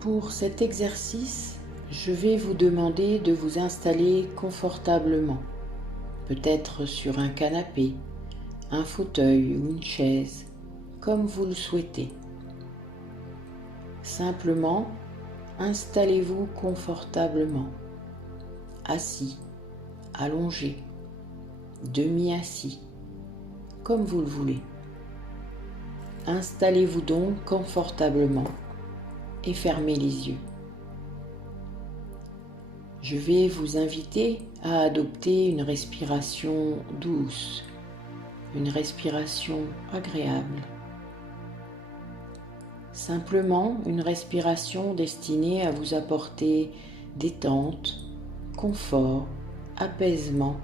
Pour cet exercice, je vais vous demander de vous installer confortablement, peut-être sur un canapé, un fauteuil ou une chaise, comme vous le souhaitez. Simplement, installez-vous confortablement, assis, allongé, demi-assis, comme vous le voulez. Installez-vous donc confortablement et fermez les yeux. Je vais vous inviter à adopter une respiration douce, une respiration agréable. Simplement une respiration destinée à vous apporter détente, confort, apaisement,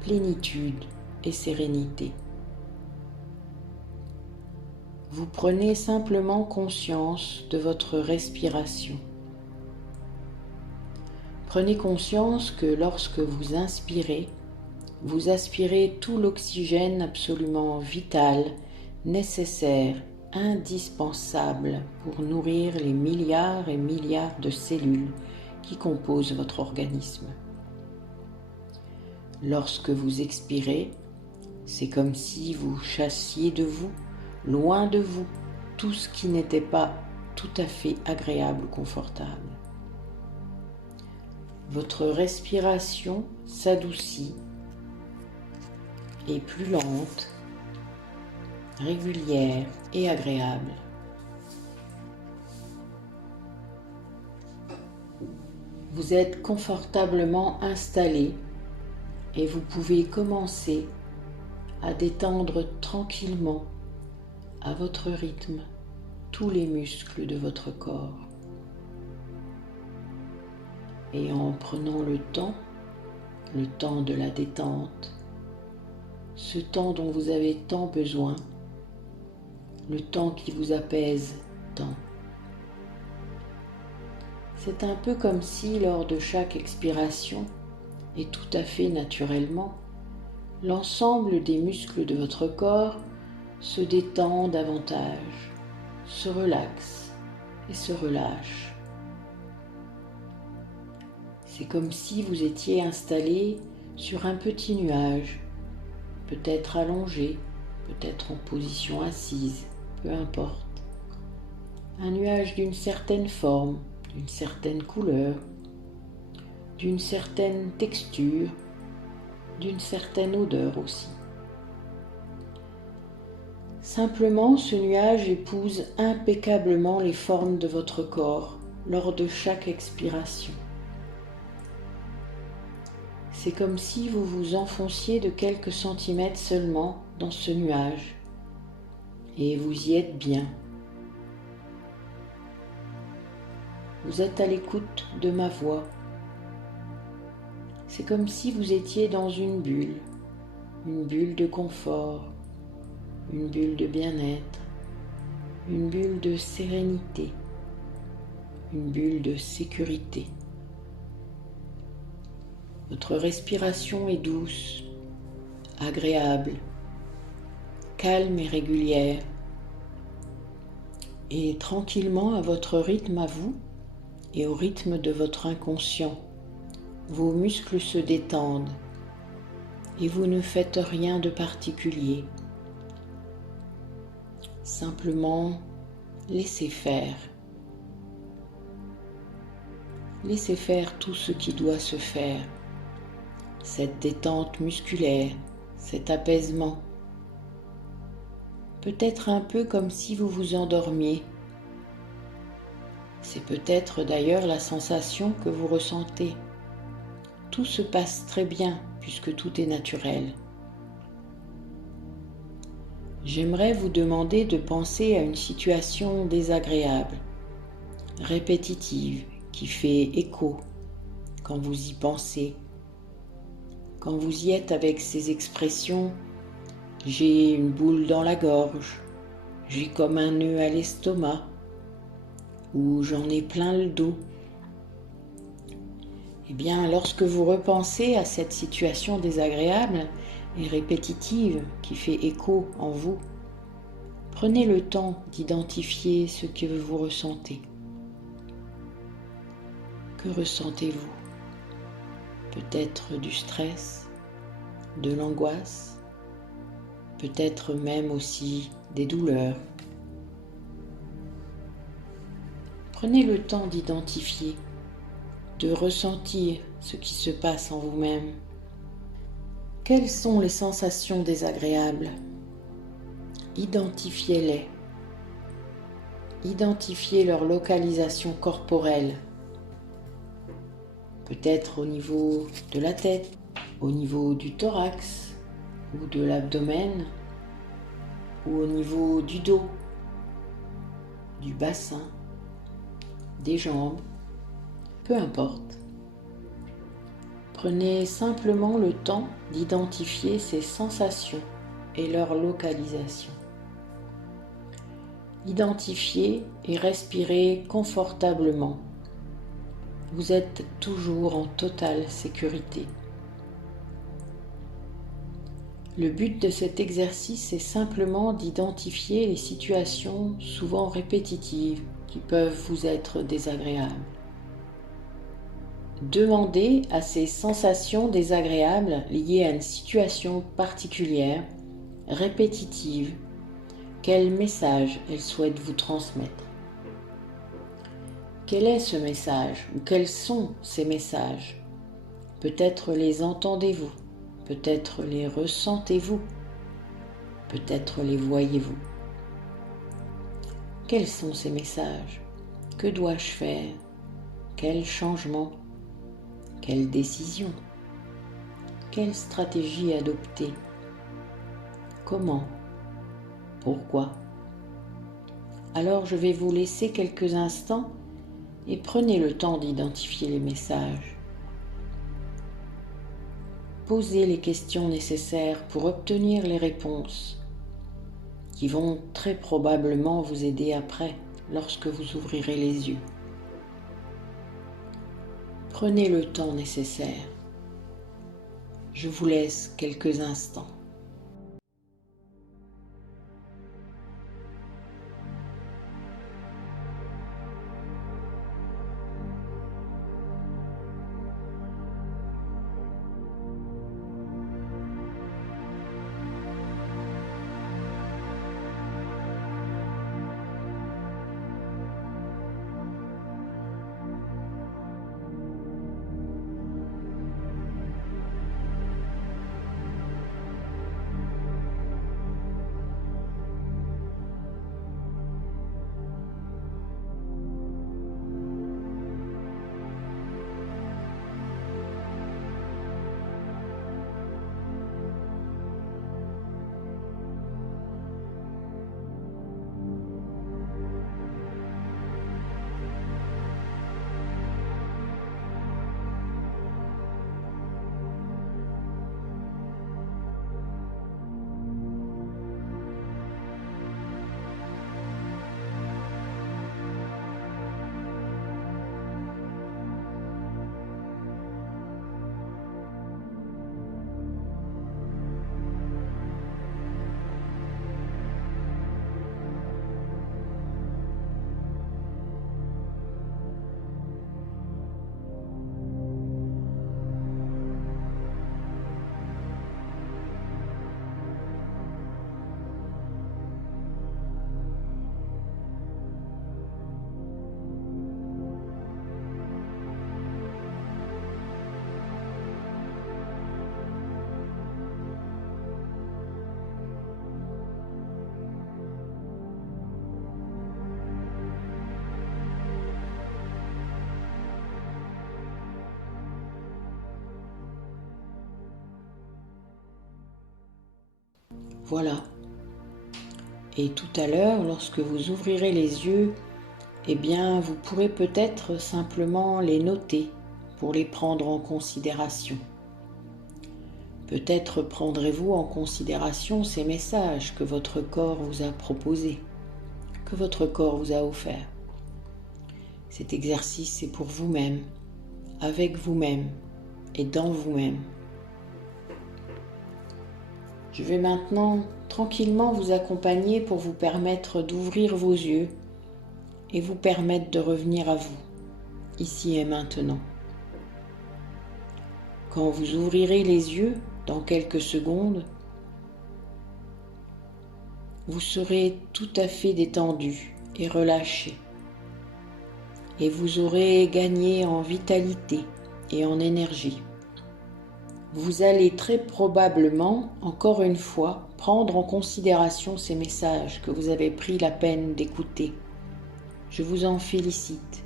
plénitude et sérénité. Vous prenez simplement conscience de votre respiration. Prenez conscience que lorsque vous inspirez, vous aspirez tout l'oxygène absolument vital, nécessaire, indispensable pour nourrir les milliards et milliards de cellules qui composent votre organisme. Lorsque vous expirez, c'est comme si vous chassiez de vous, loin de vous, tout ce qui n'était pas tout à fait agréable ou confortable. Votre respiration s'adoucit, est plus lente, régulière et agréable. Vous êtes confortablement installé et vous pouvez commencer à détendre tranquillement, à votre rythme, tous les muscles de votre corps. Et en prenant le temps de la détente, ce temps dont vous avez tant besoin, le temps qui vous apaise tant. C'est un peu comme si lors de chaque expiration, et tout à fait naturellement, l'ensemble des muscles de votre corps se détend davantage, se relaxe et se relâche. C'est comme si vous étiez installé sur un petit nuage, peut-être allongé, peut-être en position assise, peu importe. Un nuage d'une certaine forme, d'une certaine couleur, d'une certaine texture, d'une certaine odeur aussi. Simplement, ce nuage épouse impeccablement les formes de votre corps lors de chaque expiration. C'est comme si vous vous enfonciez de quelques centimètres seulement dans ce nuage, et vous y êtes bien. Vous êtes à l'écoute de ma voix. C'est comme si vous étiez dans une bulle de confort, une bulle de bien-être, une bulle de sérénité, une bulle de sécurité. Votre respiration est douce, agréable, calme et régulière. Et tranquillement, à votre rythme à vous et au rythme de votre inconscient, vos muscles se détendent et vous ne faites rien de particulier. Simplement, laissez faire. Laissez faire tout ce qui doit se faire. Cette détente musculaire, cet apaisement. Peut-être un peu comme si vous vous endormiez. C'est peut-être d'ailleurs la sensation que vous ressentez. Tout se passe très bien puisque tout est naturel. J'aimerais vous demander de penser à une situation désagréable, répétitive, qui fait écho quand vous y pensez. Quand vous y êtes avec ces expressions « j'ai une boule dans la gorge »,« j'ai comme un nœud à l'estomac » ou « j'en ai plein le dos ». Eh bien, lorsque vous repensez à cette situation désagréable et répétitive qui fait écho en vous, prenez le temps d'identifier ce que vous ressentez. Que ressentez-vous? Peut-être du stress, de l'angoisse, peut-être même aussi des douleurs. Prenez le temps d'identifier, de ressentir ce qui se passe en vous-même. Quelles sont les sensations désagréables? Identifiez-les. Identifiez leur localisation corporelle. Peut-être au niveau de la tête, au niveau du thorax ou de l'abdomen, ou au niveau du dos, du bassin, des jambes, peu importe. Prenez simplement le temps d'identifier ces sensations et leur localisation. Identifiez et respirez confortablement. Vous êtes toujours en totale sécurité. Le but de cet exercice est simplement d'identifier les situations souvent répétitives qui peuvent vous être désagréables. Demandez à ces sensations désagréables liées à une situation particulière, répétitive, quel message elles souhaitent vous transmettre. Quel est ce message ou quels sont ces messages? Peut-être les entendez-vous, peut-être les ressentez-vous, peut-être les voyez-vous. Quels sont ces messages? Que dois-je faire? Quel changement? Quelle décision? Quelle stratégie adopter? Comment? Pourquoi? Alors je vais vous laisser quelques instants et prenez le temps d'identifier les messages. Posez les questions nécessaires pour obtenir les réponses qui vont très probablement vous aider après lorsque vous ouvrirez les yeux. Prenez le temps nécessaire. Je vous laisse quelques instants. Voilà. Et tout à l'heure, lorsque vous ouvrirez les yeux, eh bien, vous pourrez peut-être simplement les noter pour les prendre en considération. Peut-être prendrez-vous en considération ces messages que votre corps vous a proposés, que votre corps vous a offerts. Cet exercice est pour vous-même, avec vous-même et dans vous-même. Je vais maintenant tranquillement vous accompagner pour vous permettre d'ouvrir vos yeux et vous permettre de revenir à vous, ici et maintenant. Quand vous ouvrirez les yeux dans quelques secondes, vous serez tout à fait détendu et relâché. Et vous aurez gagné en vitalité et en énergie. Vous allez très probablement, encore une fois, prendre en considération ces messages que vous avez pris la peine d'écouter. Je vous en félicite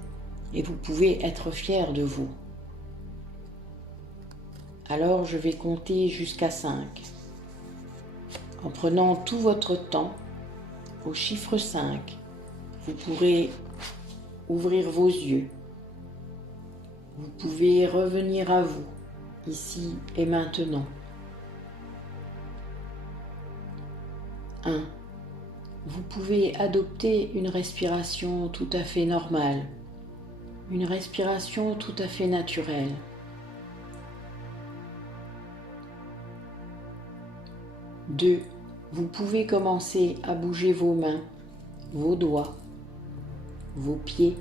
et vous pouvez être fiers de vous. Alors je vais compter jusqu'à 5. En prenant tout votre temps, au chiffre 5, vous pourrez ouvrir vos yeux. Vous pouvez revenir à vous, ici et maintenant. 1. Vous pouvez adopter une respiration tout à fait normale, une respiration tout à fait naturelle. 2. Vous pouvez commencer à bouger vos mains, vos doigts, vos pieds.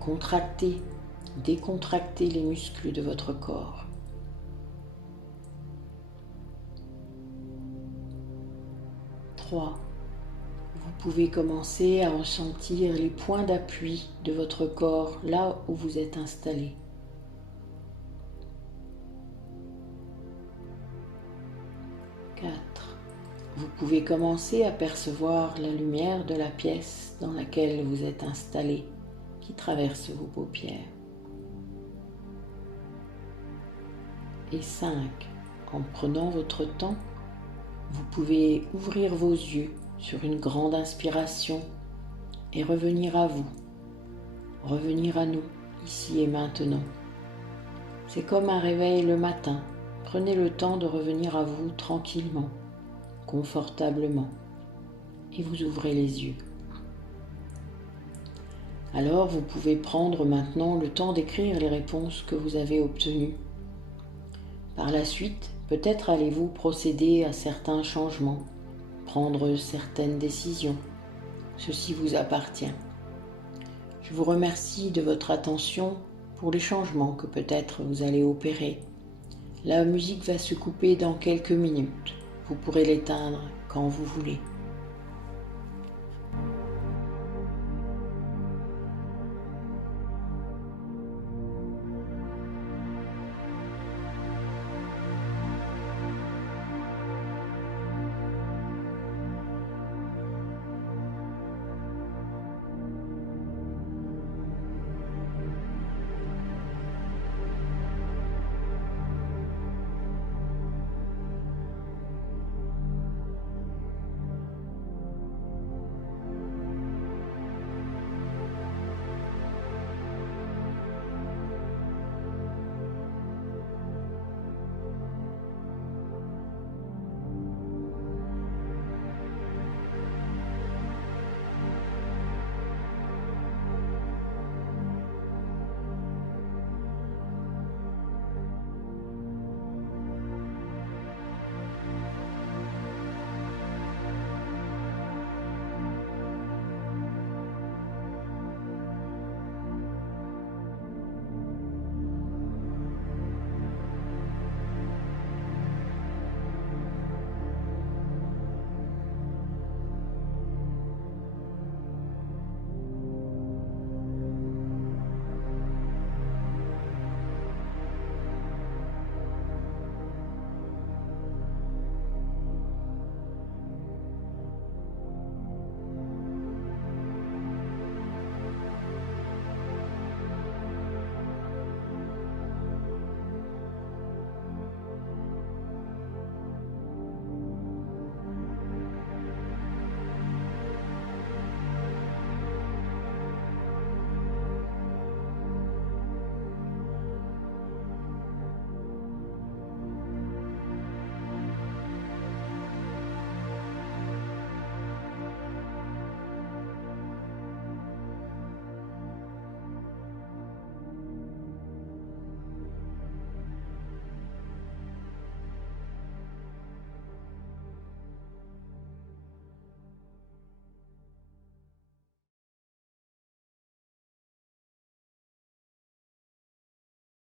Contractez, décontractez les muscles de votre corps. 3. Vous pouvez commencer à ressentir les points d'appui de votre corps là où vous êtes installé. 4. Vous pouvez commencer à percevoir la lumière de la pièce dans laquelle vous êtes installé qui traverse vos paupières. Et 5. En prenant votre temps, vous pouvez ouvrir vos yeux sur une grande inspiration et revenir à vous, revenir à nous, ici et maintenant. C'est comme un réveil le matin. Prenez le temps de revenir à vous tranquillement, confortablement, et vous ouvrez les yeux. Alors vous pouvez prendre maintenant le temps d'écrire les réponses que vous avez obtenues. Par la suite, peut-être allez-vous procéder à certains changements, prendre certaines décisions. Ceci vous appartient. Je vous remercie de votre attention pour les changements que peut-être vous allez opérer. La musique va se couper dans quelques minutes. Vous pourrez l'éteindre quand vous voulez.